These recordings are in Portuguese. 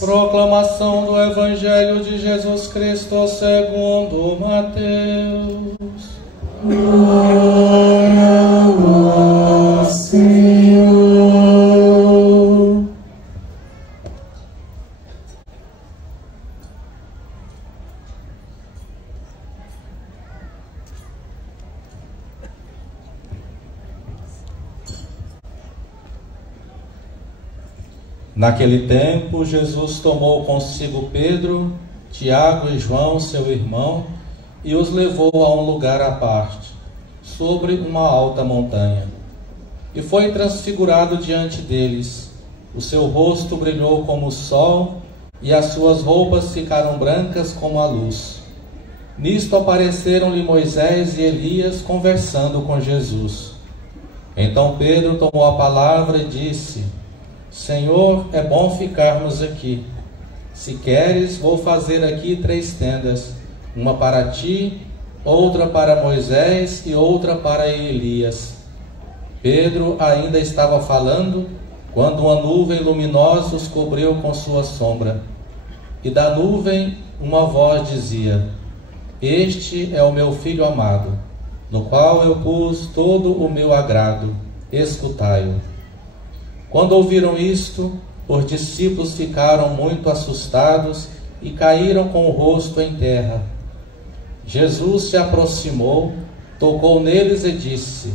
Proclamação do Evangelho de Jesus Cristo segundo Mateus. Glória a vós, Senhor. Naquele tempo, Jesus tomou consigo Pedro, Tiago e João, seu irmão, e os levou a um lugar à parte, sobre uma alta montanha. E foi transfigurado diante deles. O seu rosto brilhou como o sol, e as suas roupas ficaram brancas como a luz. Nisto apareceram-lhe Moisés e Elias conversando com Jesus. Então Pedro tomou a palavra e disse: Senhor, é bom ficarmos aqui. Se queres, vou fazer aqui 3 tendas, uma para ti, outra para Moisés e outra para Elias. Pedro ainda estava falando, quando uma nuvem luminosa os cobriu com sua sombra. E da nuvem uma voz dizia: Este é o meu filho amado, no qual eu pus todo o meu agrado, escutai-o. Quando ouviram isto, os discípulos ficaram muito assustados e caíram com o rosto em terra. Jesus se aproximou, tocou neles e disse: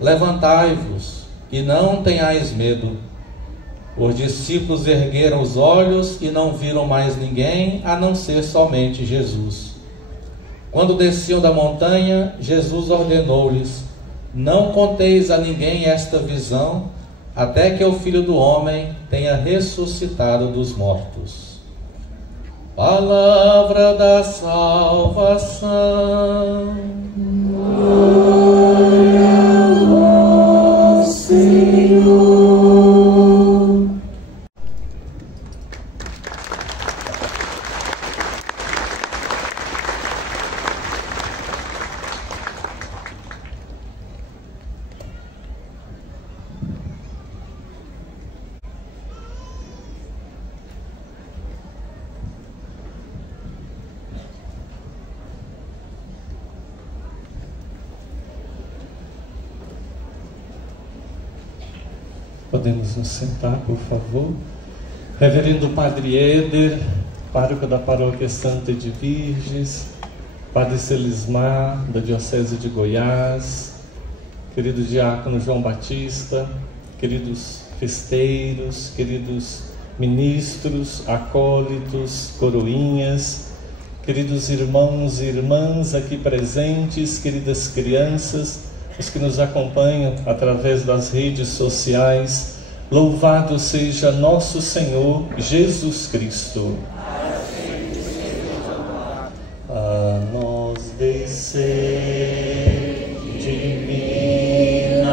Levantai-vos e não tenhais medo. Os discípulos ergueram os olhos e não viram mais ninguém, a não ser somente Jesus. Quando desciam da montanha, Jesus ordenou-lhes: Não conteis a ninguém esta visão, até que o Filho do Homem tenha ressuscitado dos mortos. Palavra da salvação. Glória a vós, Senhor. Podemos nos sentar, por favor. Reverendo Padre Éder, pároco da Paróquia Santa de Virges, Padre Celismar, da Diocese de Goiás, querido diácono João Batista, queridos festeiros, queridos ministros, acólitos, coroinhas, queridos irmãos e irmãs aqui presentes, queridas crianças, os que nos acompanham através das redes sociais, louvado seja nosso Senhor Jesus Cristo. A nós descer divina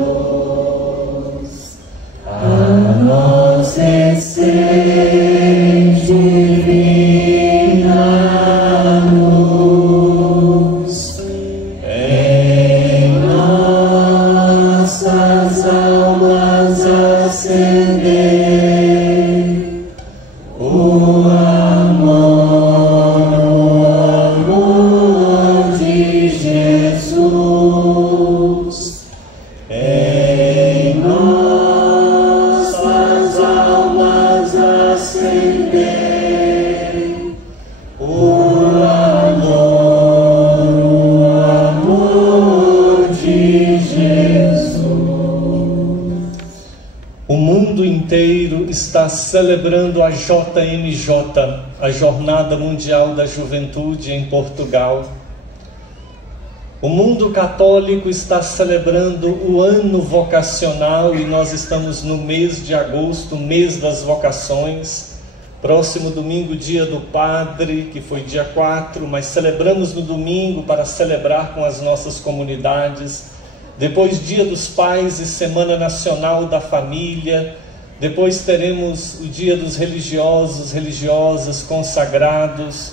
luz, a nós descer divina luz, em nossas almas acender o amor de Jesus. Em nossas almas acender o amor de Jesus. O mundo inteiro está celebrando a JMJ, a Jornada Mundial da Juventude em Portugal. O mundo católico está celebrando o ano vocacional e nós estamos no mês de agosto, mês das vocações. Próximo domingo, dia do Padre, que foi dia 4, mas celebramos no domingo para celebrar com as nossas comunidades. Depois, dia dos Pais e Semana Nacional da Família. Depois teremos o dia dos religiosos, religiosas, consagrados.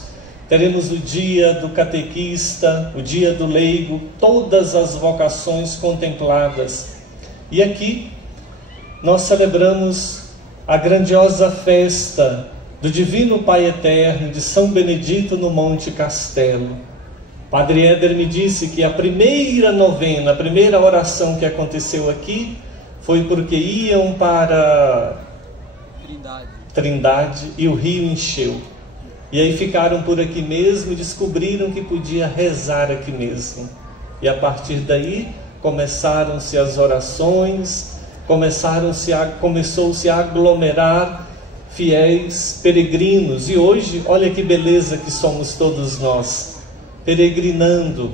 Teremos o dia do catequista, o dia do leigo, todas as vocações contempladas. E aqui nós celebramos a grandiosa festa do Divino Pai Eterno de São Benedito no Monte Castelo. Padre Éder me disse que a primeira novena, a primeira oração que aconteceu aqui foi porque iam para Trindade e o rio encheu. E aí ficaram por aqui mesmo e descobriram que podia rezar aqui mesmo. E a partir daí começaram-se as orações, começou-se a aglomerar fiéis peregrinos. E hoje, olha que beleza que somos todos nós, peregrinando.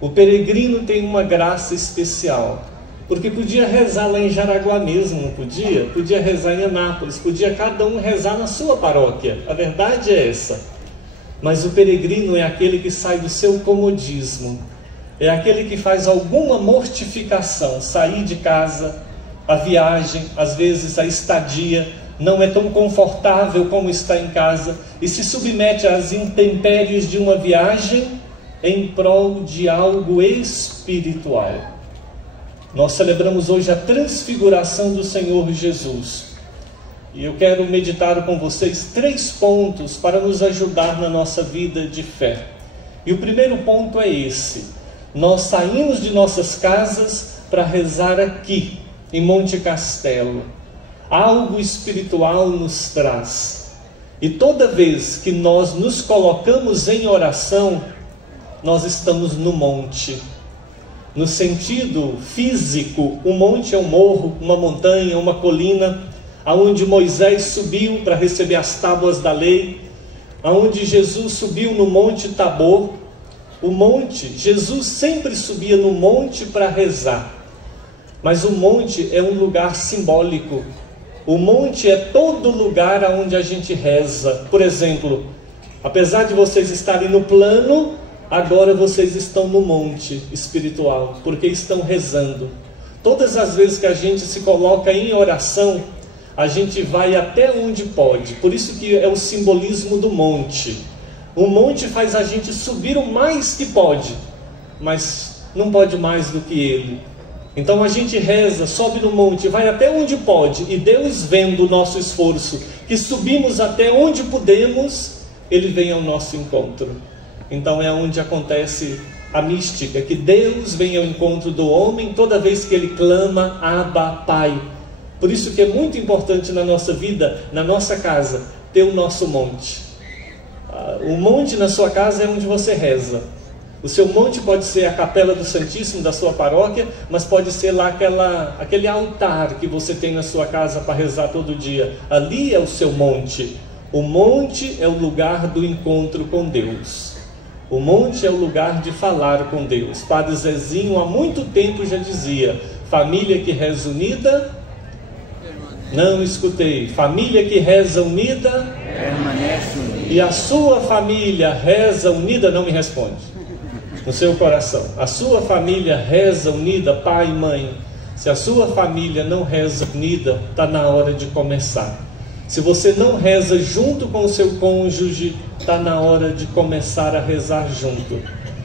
O peregrino tem uma graça especial, porque podia rezar lá em Jaraguá mesmo, não podia? Podia rezar em Anápolis, podia cada um rezar na sua paróquia. A verdade é essa. Mas o peregrino é aquele que sai do seu comodismo, é aquele que faz alguma mortificação, sair de casa, a viagem, às vezes a estadia, não é tão confortável como está em casa, e se submete às intempéries de uma viagem em prol de algo espiritual. Nós celebramos hoje a transfiguração do Senhor Jesus. E eu quero meditar com vocês 3 pontos para nos ajudar na nossa vida de fé. E o primeiro ponto é esse: nós saímos de nossas casas para rezar aqui, em Monte Castelo. Algo espiritual nos traz. E toda vez que nós nos colocamos em oração, nós estamos no monte. No sentido físico, o monte é um morro, uma montanha, uma colina, aonde Moisés subiu para receber as tábuas da lei, aonde Jesus subiu no Monte Tabor. O monte, Jesus sempre subia no monte para rezar, mas o monte é um lugar simbólico. O monte é todo lugar onde a gente reza. Por exemplo, apesar de vocês estarem no plano, agora vocês estão no monte espiritual, porque estão rezando. Todas as vezes que a gente se coloca em oração, a gente vai até onde pode. Por isso que é o simbolismo do monte. O monte faz a gente subir o mais que pode, mas não pode mais do que ele. Então a gente reza, sobe no monte, vai até onde pode, e Deus, vendo o nosso esforço, que subimos até onde podemos, Ele vem ao nosso encontro. Então é onde acontece a mística, que Deus vem ao encontro do homem toda vez que ele clama, Abba, Pai. Por isso que é muito importante na nossa vida, na nossa casa, ter o nosso monte. O monte na sua casa é onde você reza. O seu monte pode ser a capela do Santíssimo da sua paróquia, mas pode ser lá aquele altar que você tem na sua casa para rezar todo dia. Ali é o seu monte. O monte é o lugar do encontro com Deus. O monte é o lugar de falar com Deus. Padre Zezinho há muito tempo já dizia: família que reza unida... Não escutei. Família que reza unida... permanece unida. E a sua família reza unida? Não me responde. No seu coração, a sua família reza unida, pai e mãe? Se a sua família não reza unida, está na hora de começar. Se você não reza junto com o seu cônjuge, está na hora de começar a rezar junto.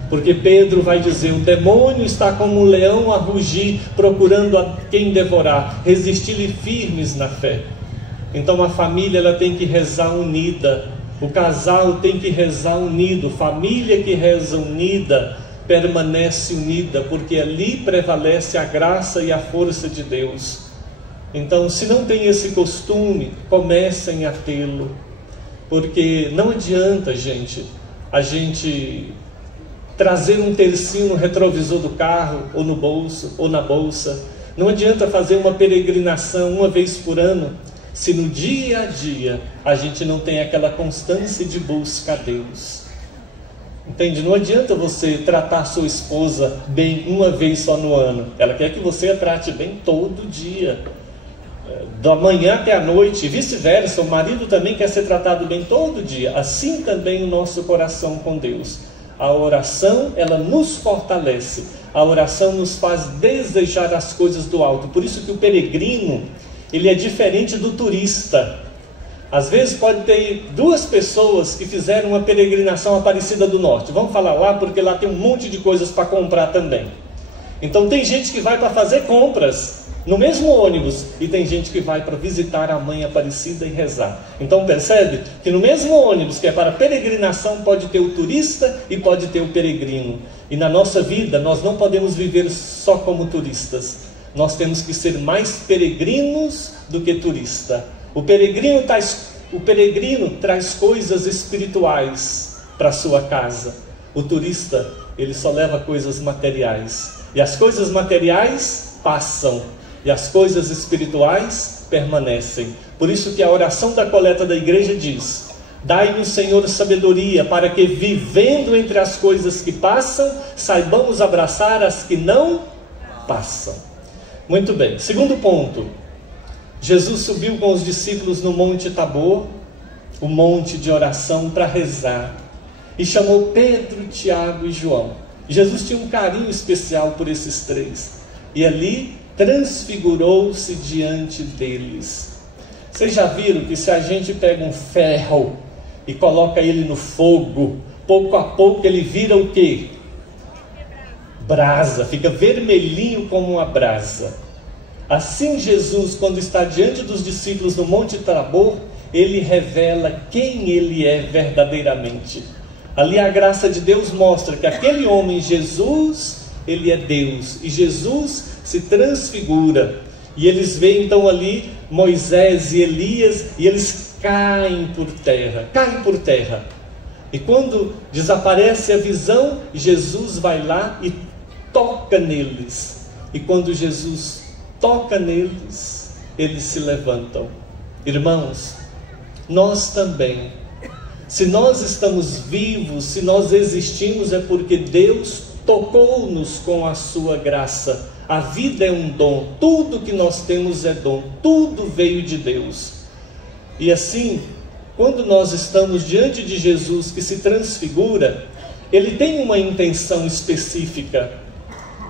Porque Pedro vai dizer: o demônio está como um leão a rugir, procurando a quem devorar. Resistir-lhe firmes na fé. Então a família ela tem que rezar unida. O casal tem que rezar unido. Família que reza unida permanece unida, porque ali prevalece a graça e a força de Deus. Então, se não tem esse costume, comecem a tê-lo, porque não adianta, gente, a gente trazer um tercinho no retrovisor do carro, ou no bolso, ou na bolsa. Não adianta fazer uma peregrinação uma vez por ano, se no dia a dia a gente não tem aquela constância de busca a Deus. Entende? Não adianta você tratar sua esposa bem uma vez só no ano. Ela quer que você a trate bem todo dia, da manhã até a noite, e vice-versa. O marido também quer ser tratado bem todo dia. Assim também o nosso coração com Deus. A oração, ela nos fortalece. A oração nos faz desejar as coisas do alto. Por isso que o peregrino, ele é diferente do turista. Às vezes pode ter 2 pessoas que fizeram uma peregrinação à Aparecida do Norte. Vamos falar lá, porque lá tem um monte de coisas para comprar também. Então tem gente que vai para fazer compras. no mesmo ônibus, e tem gente que vai para visitar a Mãe Aparecida e rezar. Então percebe que no mesmo ônibus que é para peregrinação, pode ter o turista e pode ter o peregrino. E na nossa vida nós não podemos viver só como turistas. Nós temos que ser mais peregrinos do que turista. O peregrino traz coisas espirituais para a sua casa. O turista, ele só leva coisas materiais. E as coisas materiais passam. E as coisas espirituais permanecem. Por isso que a oração da coleta da igreja diz: dai-nos, Senhor, sabedoria, para que, vivendo entre as coisas que passam, saibamos abraçar as que não passam. Muito bem. Segundo ponto. Jesus subiu com os discípulos no Monte Tabor, o monte de oração, para rezar. E chamou Pedro, Tiago e João. Jesus tinha um carinho especial por esses três. E ali transfigurou-se diante deles. Vocês já viram que se a gente pega um ferro e coloca ele no fogo, pouco a pouco ele vira o quê? Brasa, fica vermelhinho como uma brasa. Assim Jesus, quando está diante dos discípulos no Monte Tabor, ele revela quem ele é verdadeiramente. Ali a graça de Deus mostra que aquele homem, Jesus, ele é Deus. E Jesus se transfigura. E eles veem então ali Moisés e Elias, e eles caem por terra. E quando desaparece a visão, Jesus vai lá e toca neles. E quando Jesus toca neles, eles se levantam. Irmãos, nós também, se nós estamos vivos, se nós existimos, é porque Deus tocou-nos com a sua graça. A vida é um dom, tudo que nós temos é dom, tudo veio de Deus. E assim, quando nós estamos diante de Jesus que se transfigura, ele tem uma intenção específica.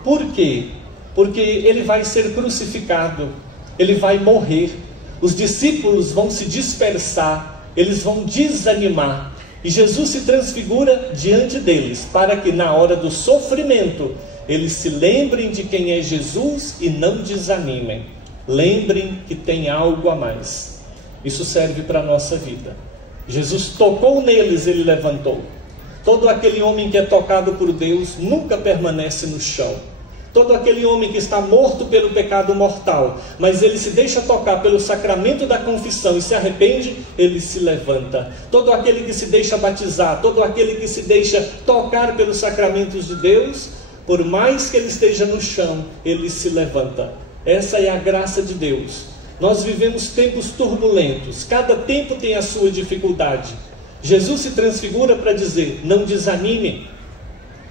Por quê? Porque ele vai ser crucificado, ele vai morrer, os discípulos vão se dispersar, eles vão desanimar, e Jesus se transfigura diante deles, para que na hora do sofrimento, eles se lembrem de quem é Jesus e não desanimem. Lembrem que tem algo a mais. Isso serve para a nossa vida. Jesus tocou neles, ele levantou. Todo aquele homem que é tocado por Deus nunca permanece no chão. Todo aquele homem que está morto pelo pecado mortal, mas ele se deixa tocar pelo sacramento da confissão e se arrepende, ele se levanta. Todo aquele que se deixa batizar, todo aquele que se deixa tocar pelos sacramentos de Deus, por mais que ele esteja no chão, ele se levanta. Essa é a graça de Deus. Nós vivemos tempos turbulentos, cada tempo tem a sua dificuldade. Jesus se transfigura para dizer: não desanime,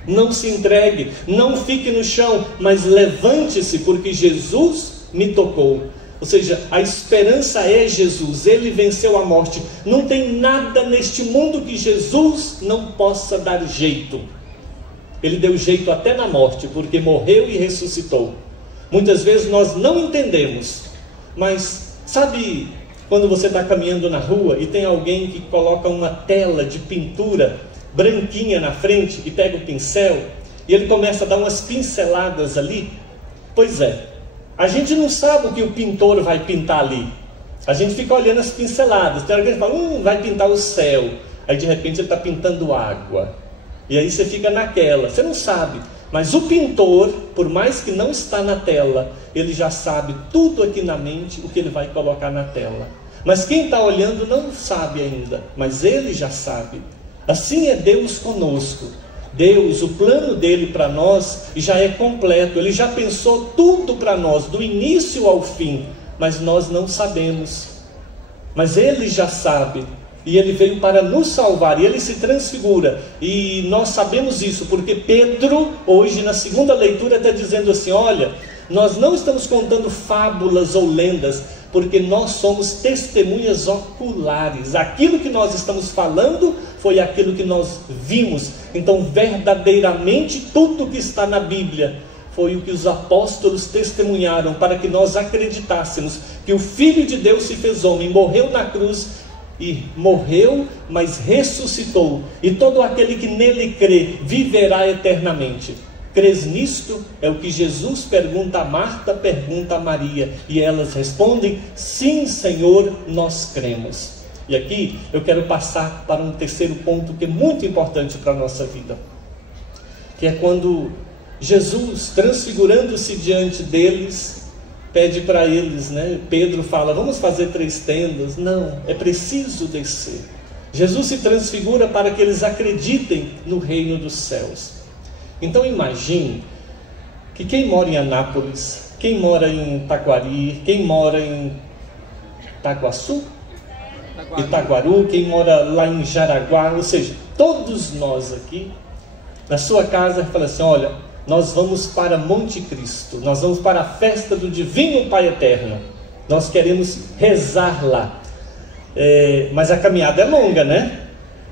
não se entregue, não fique no chão, mas levante-se, porque Jesus me tocou. Ou seja, a esperança é Jesus, ele venceu a morte. Não tem nada neste mundo que Jesus não possa dar jeito. Ele deu jeito até na morte, porque morreu e ressuscitou. Muitas vezes nós não entendemos, mas sabe quando você está caminhando na rua e tem alguém que coloca uma tela de pintura branquinha na frente e pega o pincel e ele começa a dar umas pinceladas ali? Pois é, a gente não sabe o que o pintor vai pintar ali. A gente fica olhando as pinceladas. Tem alguém que fala, vai pintar o céu. Aí de repente ele está pintando água. E aí você fica naquela, você não sabe. Mas o pintor, por mais que não está na tela, ele já sabe tudo aqui na mente o que ele vai colocar na tela. Mas quem está olhando não sabe ainda, mas ele já sabe. Assim é Deus conosco. Deus, o plano dele para nós já é completo. Ele já pensou tudo para nós, do início ao fim, mas nós não sabemos. Mas ele já sabe. E ele veio para nos salvar, e ele se transfigura. E nós sabemos isso, porque Pedro, hoje na segunda leitura, está dizendo assim, olha, nós não estamos contando fábulas ou lendas, porque nós somos testemunhas oculares. Aquilo que nós estamos falando foi aquilo que nós vimos. Então, verdadeiramente, tudo que está na Bíblia foi o que os apóstolos testemunharam, para que nós acreditássemos que o Filho de Deus se fez homem, morreu na cruz, e morreu, mas ressuscitou, e todo aquele que nele crê viverá eternamente. Crês nisto? É o que Jesus pergunta a Marta, pergunta a Maria. E elas respondem: sim, Senhor, nós cremos. E aqui eu quero passar para um terceiro ponto que é muito importante para a nossa vida. Que é quando Jesus, transfigurando-se diante deles, pede para eles, né? Pedro fala: vamos fazer 3 tendas. Não, é preciso descer. Jesus se transfigura para que eles acreditem no reino dos céus. Então imagine que quem mora em Anápolis, quem mora em Taquari, quem mora em Itaguaru, quem mora lá em Jaraguá, ou seja, todos nós aqui, na sua casa, fala assim: olha, nós vamos para Monte Cristo, nós vamos para a festa do Divino Pai Eterno, nós queremos rezar lá. Mas a caminhada é longa, né?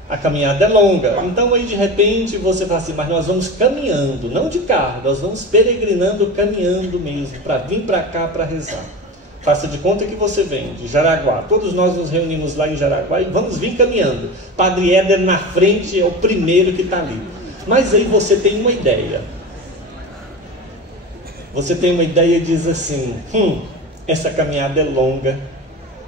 A caminhada é longa. Então aí de repente você fala assim: mas nós vamos caminhando, não de carro, nós vamos peregrinando, caminhando mesmo, para vir para cá para rezar. Faça de conta que você vem de Jaraguá. Todos nós nos reunimos lá em Jaraguá e vamos vir caminhando. Padre Éder na frente é o primeiro que está ali. Mas aí você tem uma ideia. Você tem uma ideia e diz assim: essa caminhada é longa,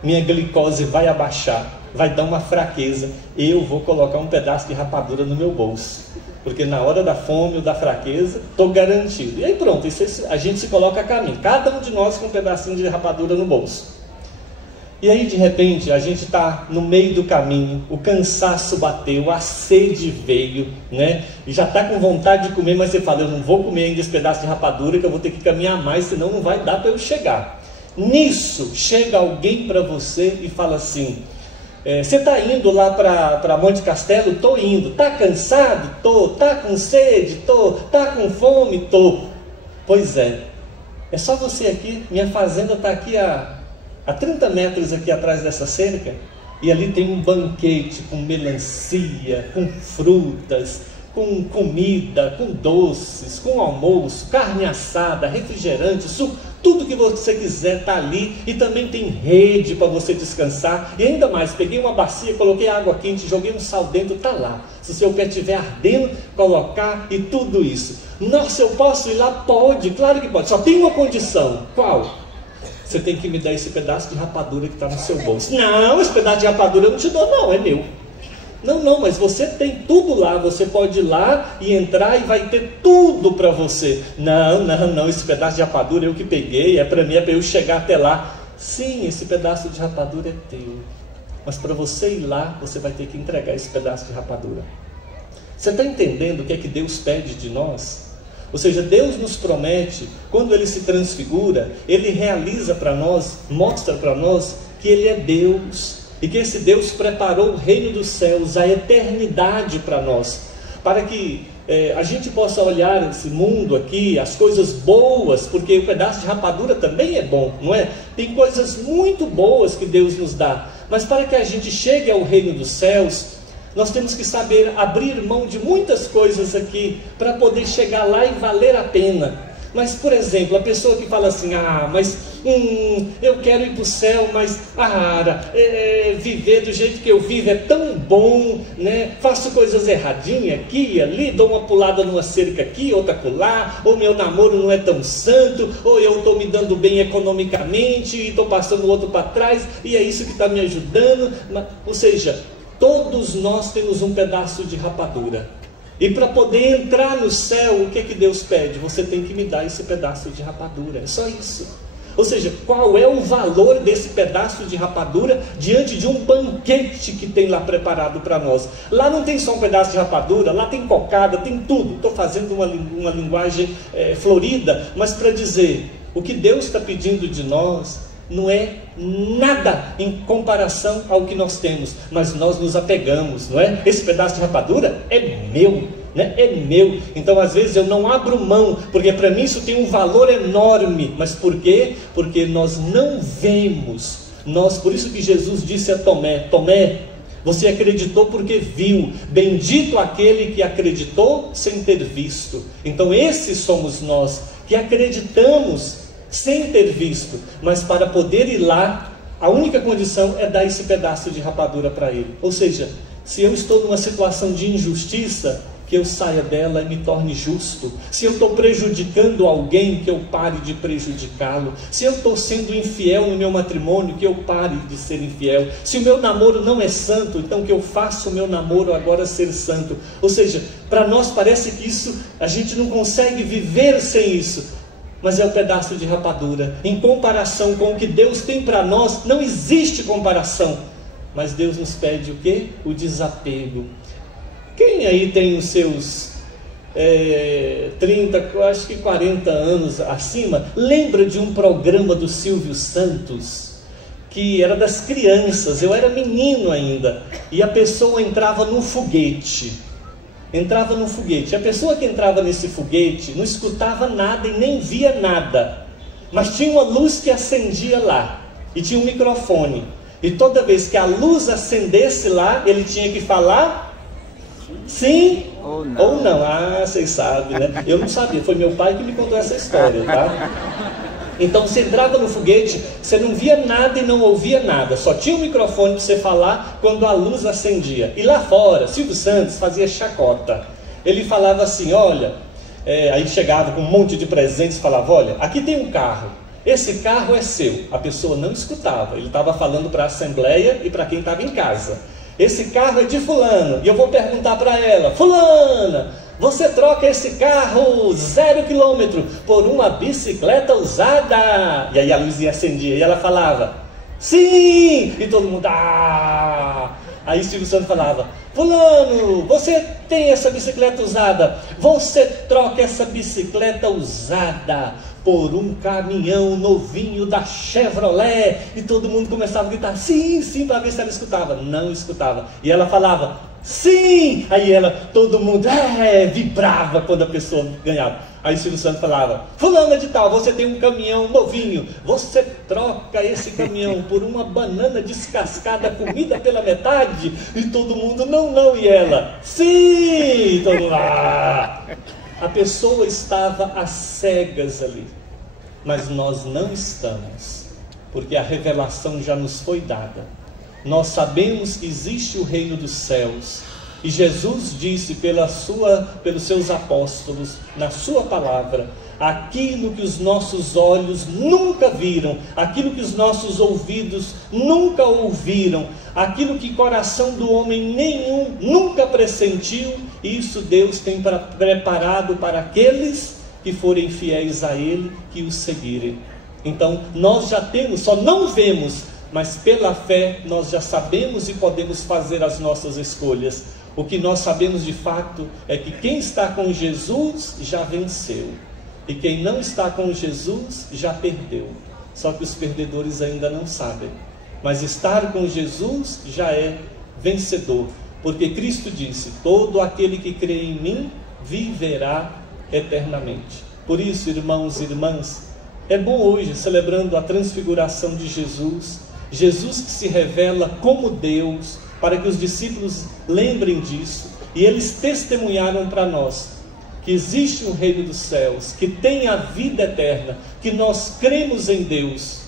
minha glicose vai abaixar, vai dar uma fraqueza, eu vou colocar um pedaço de rapadura no meu bolso, porque na hora da fome ou da fraqueza, estou garantido. E aí pronto, a gente se coloca a caminho, cada um de nós com um pedacinho de rapadura no bolso. E aí de repente a gente está no meio do caminho, o cansaço bateu, a sede veio, né? E já está com vontade de comer, mas você fala: eu não vou comer ainda esse pedaço de rapadura, que eu vou ter que caminhar mais, senão não vai dar para eu chegar. Nisso chega alguém para você e fala assim: você está indo lá para Monte Castelo? Estou indo. Está cansado? Estou. Está com sede? Estou. Está com fome? Estou. Pois é só você aqui, minha fazenda está aqui a 30 metros aqui atrás dessa cerca, e ali tem um banquete com melancia, com frutas, com comida, com doces, com almoço, carne assada, refrigerante, suco, tudo que você quiser está ali, e também tem rede para você descansar. E ainda mais, peguei uma bacia, coloquei água quente, joguei um sal dentro, está lá. Se o seu pé estiver ardendo, colocar e tudo isso. Nossa, eu posso ir lá? Pode, claro que pode, só tem uma condição. Qual? Você tem que me dar esse pedaço de rapadura que está no seu bolso. Não, esse pedaço de rapadura eu não te dou, não, é meu. Não, mas você tem tudo lá, você pode ir lá e entrar e vai ter tudo para você. Não, esse pedaço de rapadura eu que peguei, é para mim, é para eu chegar até lá. Sim, esse pedaço de rapadura é teu, mas para você ir lá, você vai ter que entregar esse pedaço de rapadura. Você está entendendo o que é que Deus pede de nós? Ou seja, Deus nos promete, quando Ele se transfigura, Ele realiza para nós, mostra para nós que Ele é Deus, e que esse Deus preparou o reino dos céus, a eternidade para nós, para que a gente possa olhar esse mundo aqui, as coisas boas, porque o pedaço de rapadura também é bom, não é? Tem coisas muito boas que Deus nos dá, mas para que a gente chegue ao reino dos céus, nós temos que saber abrir mão de muitas coisas aqui, para poder chegar lá e valer a pena. Mas, por exemplo, a pessoa que fala assim: eu quero ir para o céu, mas viver do jeito que eu vivo é tão bom, né? Faço coisas erradinhas aqui e ali, dou uma pulada numa cerca aqui, outra acolá, ou meu namoro não é tão santo, ou eu estou me dando bem economicamente e estou passando o outro para trás, e é isso que está me ajudando. Ou seja, todos nós temos um pedaço de rapadura. E para poder entrar no céu, o que que Deus pede? Você tem que me dar esse pedaço de rapadura. É só isso. Ou seja, qual é o valor desse pedaço de rapadura diante de um banquete que tem lá preparado para nós? Lá não tem só um pedaço de rapadura, lá tem cocada, tem tudo. Estou fazendo uma linguagem florida, mas para dizer, o que Deus está pedindo de nós não é nada em comparação ao que nós temos, mas nós nos apegamos, não é? Esse pedaço de rapadura é meu, né? É meu. Então às vezes eu não abro mão, porque para mim isso tem um valor enorme. Mas por quê? Porque nós não vemos. Por isso que Jesus disse a Tomé: Tomé, você acreditou porque viu, bendito aquele que acreditou sem ter visto. Então esses somos nós, que acreditamos sem ter visto, mas para poder ir lá, a única condição é dar esse pedaço de rapadura para Ele. Ou seja, se eu estou numa situação de injustiça, que eu saia dela e me torne justo. Se eu estou prejudicando alguém, que eu pare de prejudicá-lo. Se eu estou sendo infiel no meu matrimônio, que eu pare de ser infiel. Se o meu namoro não é santo, então que eu faça o meu namoro agora ser santo. Ou seja, para nós parece que isso, a gente não consegue viver sem isso. Mas é um pedaço de rapadura. Em comparação com o que Deus tem para nós, não existe comparação. Mas Deus nos pede o quê? O desapego. Quem aí tem os seus 30, acho que 40 anos acima, lembra de um programa do Silvio Santos, que era das crianças, eu era menino ainda, e a pessoa entrava num foguete. A pessoa que entrava nesse foguete não escutava nada e nem via nada, mas tinha uma luz que acendia lá, e tinha um microfone, e toda vez que a luz acendesse lá, ele tinha que falar sim ou não. Ah, vocês sabem, né? Eu não sabia, foi meu pai que me contou essa história, tá? Então você entrava no foguete, você não via nada e não ouvia nada, só tinha um microfone para você falar quando a luz acendia. E lá fora, Silvio Santos fazia chacota. Ele falava assim, olha, aí chegava com um monte de presentes e falava, olha, aqui tem um carro, esse carro é seu. A pessoa não escutava, ele estava falando para a assembleia e para quem estava em casa. Esse carro é de fulano, e eu vou perguntar para ela, fulana, você troca esse carro 0 km por uma bicicleta usada? E aí a luzinha acendia, e ela falava, sim! E todo mundo, ah! Aí Silvio Santos falava, fulano, você tem essa bicicleta usada, você troca essa bicicleta usada por um caminhão novinho da Chevrolet. E todo mundo começava a gritar, sim, sim, para ver se ela escutava. Não escutava. E ela falava, sim! Aí todo mundo vibrava quando a pessoa ganhava. Aí Silvio Santos falava, fulana de tal, você tem um caminhão novinho, você troca esse caminhão por uma banana descascada, comida pela metade? E todo mundo, não, e ela, sim! E todo mundo, A pessoa estava às cegas ali, mas nós não estamos, porque a revelação já nos foi dada. Nós sabemos que existe o reino dos céus, e Jesus disse pelos seus apóstolos, na sua palavra, aquilo que os nossos olhos nunca viram, aquilo que os nossos ouvidos nunca ouviram, aquilo que coração do homem nenhum nunca pressentiu, isso Deus tem preparado para aqueles que forem fiéis a Ele, que o seguirem. Então nós já temos, só não vemos, mas pela fé nós já sabemos e podemos fazer as nossas escolhas. O que nós sabemos de fato é que quem está com Jesus já venceu, e quem não está com Jesus já perdeu. Só que os perdedores ainda não sabem. Mas estar com Jesus já é vencedor. Porque Cristo disse, todo aquele que crê em mim viverá eternamente. Por isso, irmãos e irmãs, é bom hoje, celebrando a transfiguração de Jesus, Jesus que se revela como Deus, para que os discípulos lembrem disso, e eles testemunharam para nós que existe um reino dos céus, que tem a vida eterna, que nós cremos em Deus,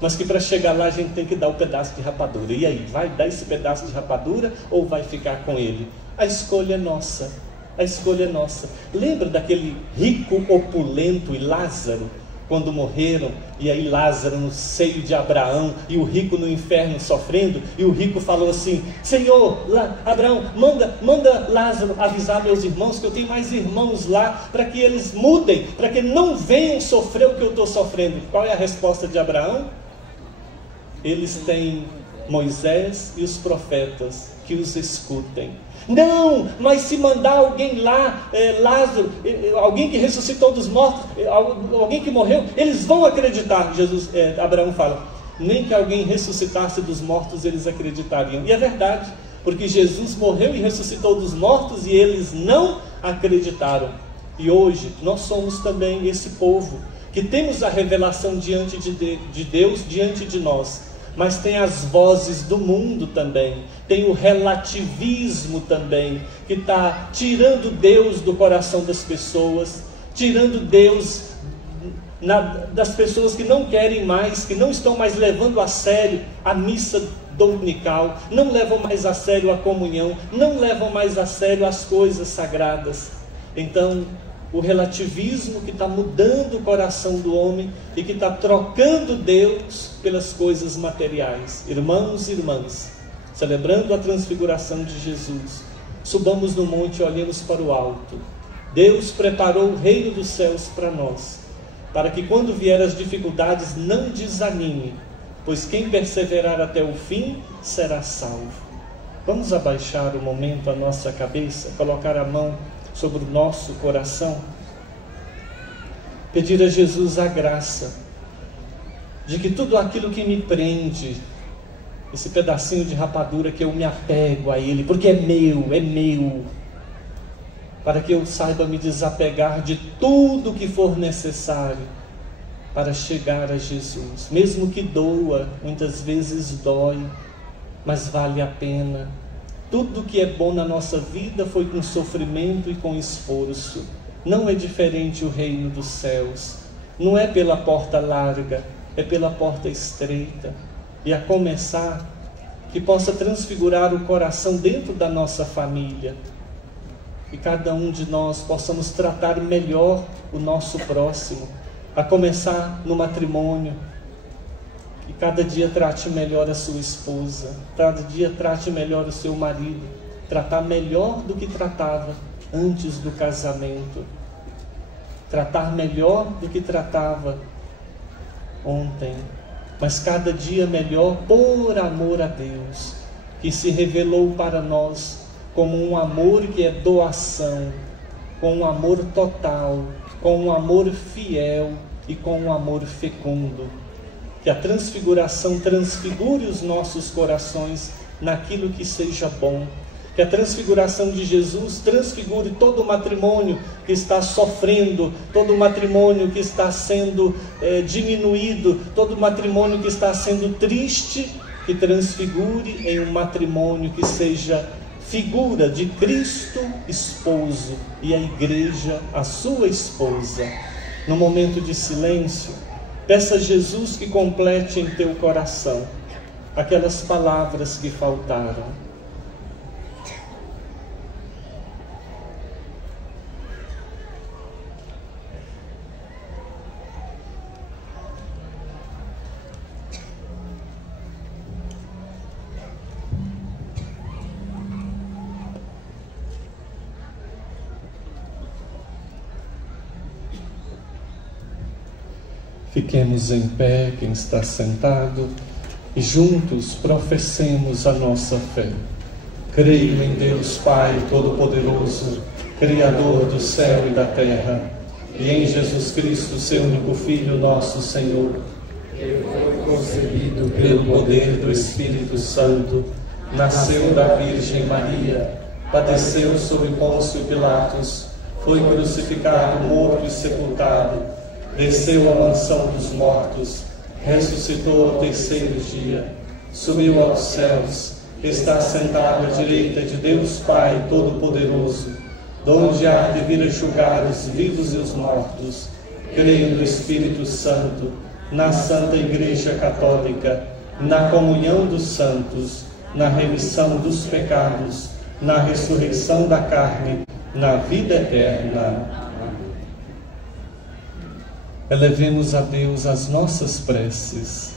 mas que para chegar lá a gente tem que dar o pedaço de rapadura. E aí, vai dar esse pedaço de rapadura ou vai ficar com ele? A escolha é nossa, a escolha é nossa. Lembra daquele rico opulento e Lázaro, quando morreram, e aí Lázaro no seio de Abraão, e o rico no inferno sofrendo, e o rico falou assim, Senhor, Abraão, manda Lázaro avisar meus irmãos, que eu tenho mais irmãos lá, para que eles mudem, para que não venham sofrer o que eu estou sofrendo. Qual é a resposta de Abraão? Eles têm Moisés e os profetas, que os escutem. Não, mas se mandar alguém lá, Lázaro, alguém que ressuscitou dos mortos, alguém que morreu, eles vão acreditar. Abraão fala, nem que alguém ressuscitasse dos mortos eles acreditariam. E é verdade, porque Jesus morreu e ressuscitou dos mortos e eles não acreditaram. E hoje nós somos também esse povo que temos a revelação diante de Deus, diante de nós. Mas tem as vozes do mundo também, tem o relativismo também, que está tirando Deus do coração das pessoas, tirando Deus das pessoas que não querem mais, que não estão mais levando a sério a missa dominical, não levam mais a sério a comunhão, não levam mais a sério as coisas sagradas. Então, o relativismo que está mudando o coração do homem e que está trocando Deus pelas coisas materiais. Irmãos e irmãs, celebrando a transfiguração de Jesus, subamos no monte e olhemos para o alto. Deus preparou o reino dos céus para nós, para que quando vier as dificuldades não desanime, pois quem perseverar até o fim será salvo. Vamos abaixar um momento a nossa cabeça, colocar a mão sobre o nosso coração, pedir a Jesus a graça de que tudo aquilo que me prende, esse pedacinho de rapadura que eu me apego a ele, porque é meu, para que eu saiba me desapegar de tudo que for necessário para chegar a Jesus, mesmo que doa, muitas vezes dói, mas vale a pena. Tudo que é bom na nossa vida foi com sofrimento e com esforço. Não é diferente o reino dos céus. Não é pela porta larga, é pela porta estreita. E a começar, que possa transfigurar o coração dentro da nossa família. Que cada um de nós possamos tratar melhor o nosso próximo. A começar no matrimônio. Que cada dia trate melhor a sua esposa, cada dia trate melhor o seu marido, tratar melhor do que tratava antes do casamento, tratar melhor do que tratava ontem, mas cada dia melhor por amor a Deus, que se revelou para nós como um amor que é doação, com um amor total, com um amor fiel e com um amor fecundo. Que a transfiguração transfigure os nossos corações naquilo que seja bom. Que a transfiguração de Jesus transfigure todo o matrimônio que está sofrendo, todo o matrimônio que está sendo diminuído, todo o matrimônio que está sendo triste, que transfigure em um matrimônio que seja figura de Cristo esposo e a igreja a sua esposa. No momento de silêncio, peça a Jesus que complete em teu coração aquelas palavras que faltaram. Fiquemos em pé, quem está sentado, e juntos professemos a nossa fé. Creio em Deus Pai Todo-Poderoso, Criador do céu e da terra, e em Jesus Cristo, seu único Filho, nosso Senhor, que foi concebido pelo poder do Espírito Santo, nasceu da Virgem Maria, padeceu sob Pôncio Pilatos, foi crucificado, morto e sepultado, desceu à mansão dos mortos, ressuscitou ao terceiro dia, subiu aos céus, está sentado à direita de Deus Pai Todo-Poderoso, donde há de vir a julgar os vivos e os mortos. Creio no Espírito Santo, na Santa Igreja Católica, na comunhão dos santos, na remissão dos pecados, na ressurreição da carne, na vida eterna. Elevemos a Deus as nossas preces.